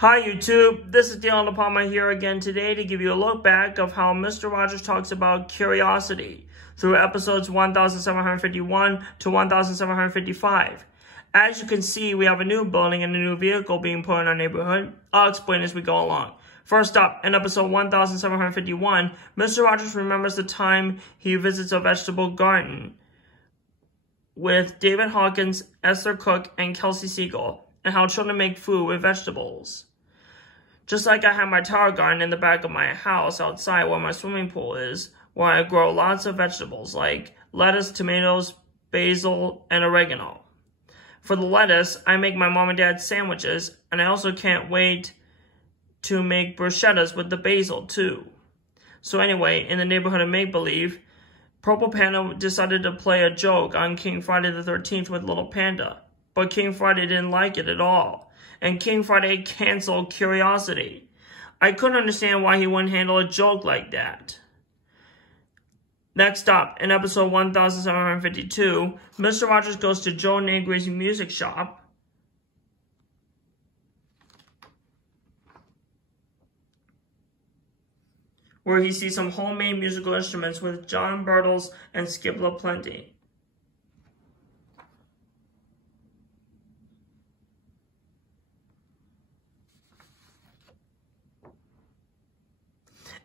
Hi YouTube, this is Dale Palmer here again today to give you a look back of how Mr. Rogers talks about curiosity through episodes 1751 to 1755. As you can see, we have a new building and a new vehicle being put in our neighborhood. I'll explain as we go along. First up, in episode 1751, Mr. Rogers remembers the time he visits a vegetable garden with David Hawkins, Esther Cook, and Kelsey Siegel, and how children make food with vegetables. Just like I have my tower garden in the back of my house outside where my swimming pool is, where I grow lots of vegetables like lettuce, tomatoes, basil, and oregano. For the lettuce, I make my mom and dad sandwiches, and I also can't wait to make bruschettas with the basil too. So anyway, in the neighborhood of make-believe, Purple Panda decided to play a joke on King Friday the 13th with Little Panda. But King Friday didn't like it at all, and King Friday canceled Curiosity. I couldn't understand why he wouldn't handle a joke like that. Next up, in episode 1752, Mr. Rogers goes to Joe Negri's music shop, where he sees some homemade musical instruments with John Bertles and Skip LaPlenty.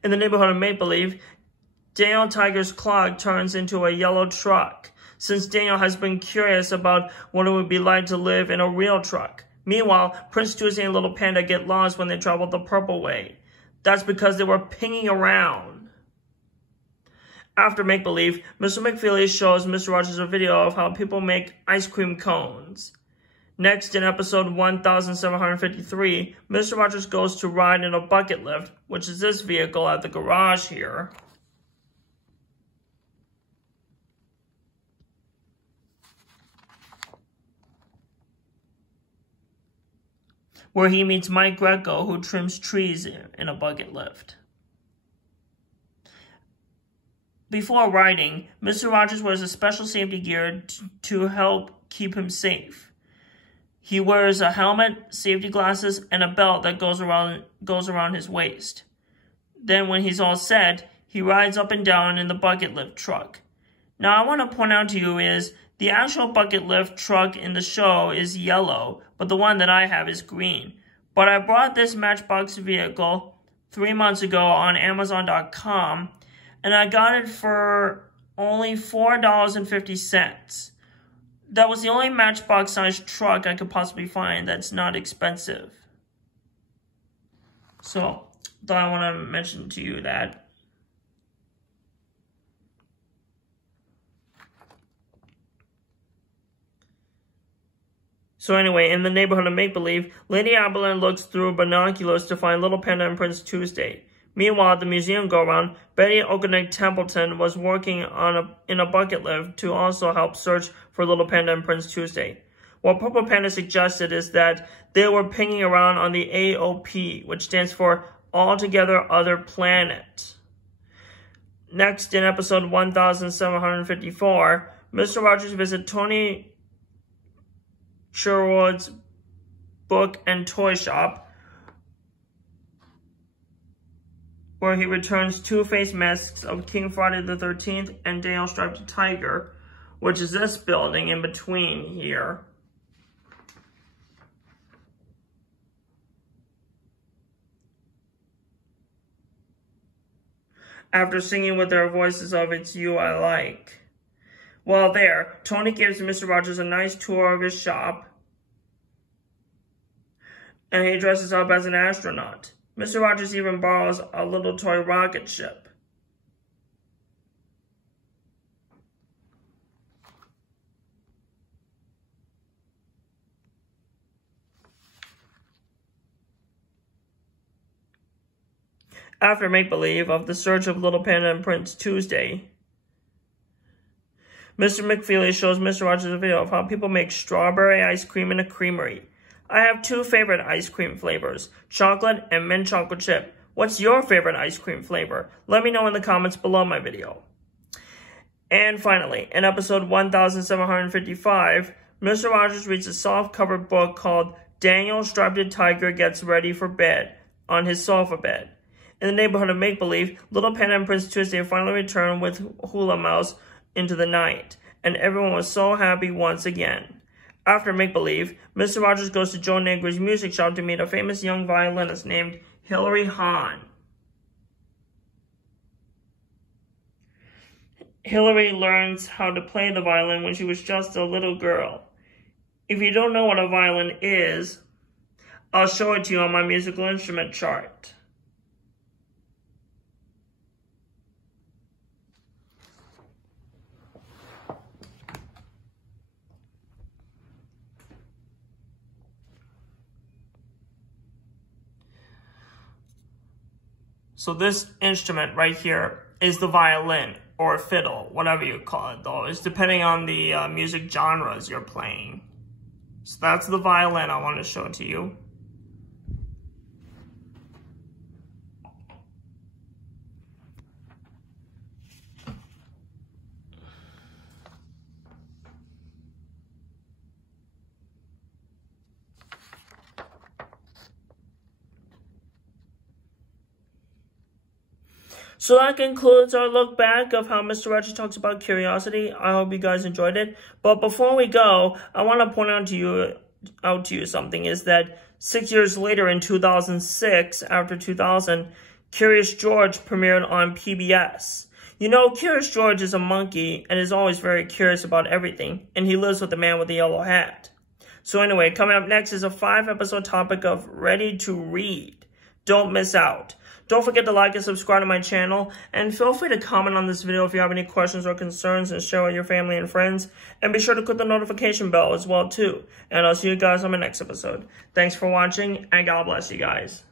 In the neighborhood of make-believe, Daniel Tiger's clock turns into a yellow truck, since Daniel has been curious about what it would be like to live in a real truck. Meanwhile, Prince Tuesday and Little Panda get lost when they travel the Purple Way. That's because they were pinging around. After make-believe, Mr. McFeely shows Mr. Rogers a video of how people make ice cream cones. Next, in episode 1753, Mr. Rogers goes to ride in a bucket lift, which is this vehicle at the garage here. Where he meets Mike Greco, who trims trees in a bucket lift. Before riding, Mr. Rogers wears a special safety gear to help keep him safe. He wears a helmet, safety glasses, and a belt that goes around his waist. Then when he's all set, he rides up and down in the bucket lift truck. Now I want to point out to you is, the actual bucket lift truck in the show is yellow, but the one that I have is green. But I bought this Matchbox vehicle 3 months ago on Amazon.com, and I got it for only $4.50. That was the only Matchbox-sized truck I could possibly find that's not expensive. So, thought I want to mention to you that. So anyway, in the neighborhood of make-believe, Lady Aberlin looks through binoculars to find Little Panda and Prince Tuesday. Meanwhile, at the museum go-around, Betty Okonek Templeton was working in a bucket lift to also help search for Little Panda and Prince Tuesday. What Purple Panda suggested is that they were pinging around on the AOP, which stands for Altogether Other Planet. Next, in episode 1754, Mr. Rogers visits Tony Sherwood's book and toy shop, where he returns two-face masks of King Friday the 13th and Daniel Striped Tiger, which is this building in between here. After singing with their voices of It's You I Like. While there, Tony gives Mr. Rogers a nice tour of his shop, and he dresses up as an astronaut. Mr. Rogers even borrows a little toy rocket ship. After make-believe of the search of Little Panda and Prince Tuesday, Mr. McFeely shows Mr. Rogers a video of how people make strawberry ice cream in a creamery. I have two favorite ice cream flavors, chocolate and mint chocolate chip. What's your favorite ice cream flavor? Let me know in the comments below my video. And finally, in episode 1755, Mr. Rogers reads a soft-cover book called Daniel, striped tiger, gets ready for bed on his sofa bed. In the neighborhood of make-believe, Little Panda and Prince Tuesday finally return with Hula Mouse into the night, and everyone was so happy once again. After make-believe, Mr. Rogers goes to Joe Negri's music shop to meet a famous young violinist named Hilary Hahn. Hilary learns how to play the violin when she was just a little girl. If you don't know what a violin is, I'll show it to you on my musical instrument chart. So this instrument right here is the violin, or fiddle, whatever you call it though. It's depending on the music genres you're playing. So that's the violin I want to show to you. So that concludes our look back of how Mr. Rogers talks about curiosity. I hope you guys enjoyed it. But before we go, I want to point out to you something, is that 6 years later in 2006, after 2000, Curious George premiered on PBS. You know, Curious George is a monkey and is always very curious about everything, and he lives with the man with the yellow hat. So anyway, coming up next is a 5-episode topic of Ready to Read. Don't miss out. Don't forget to like and subscribe to my channel, and feel free to comment on this video if you have any questions or concerns, and share with your family and friends. And be sure to click the notification bell as well too. And I'll see you guys on my next episode. Thanks for watching, and God bless you guys.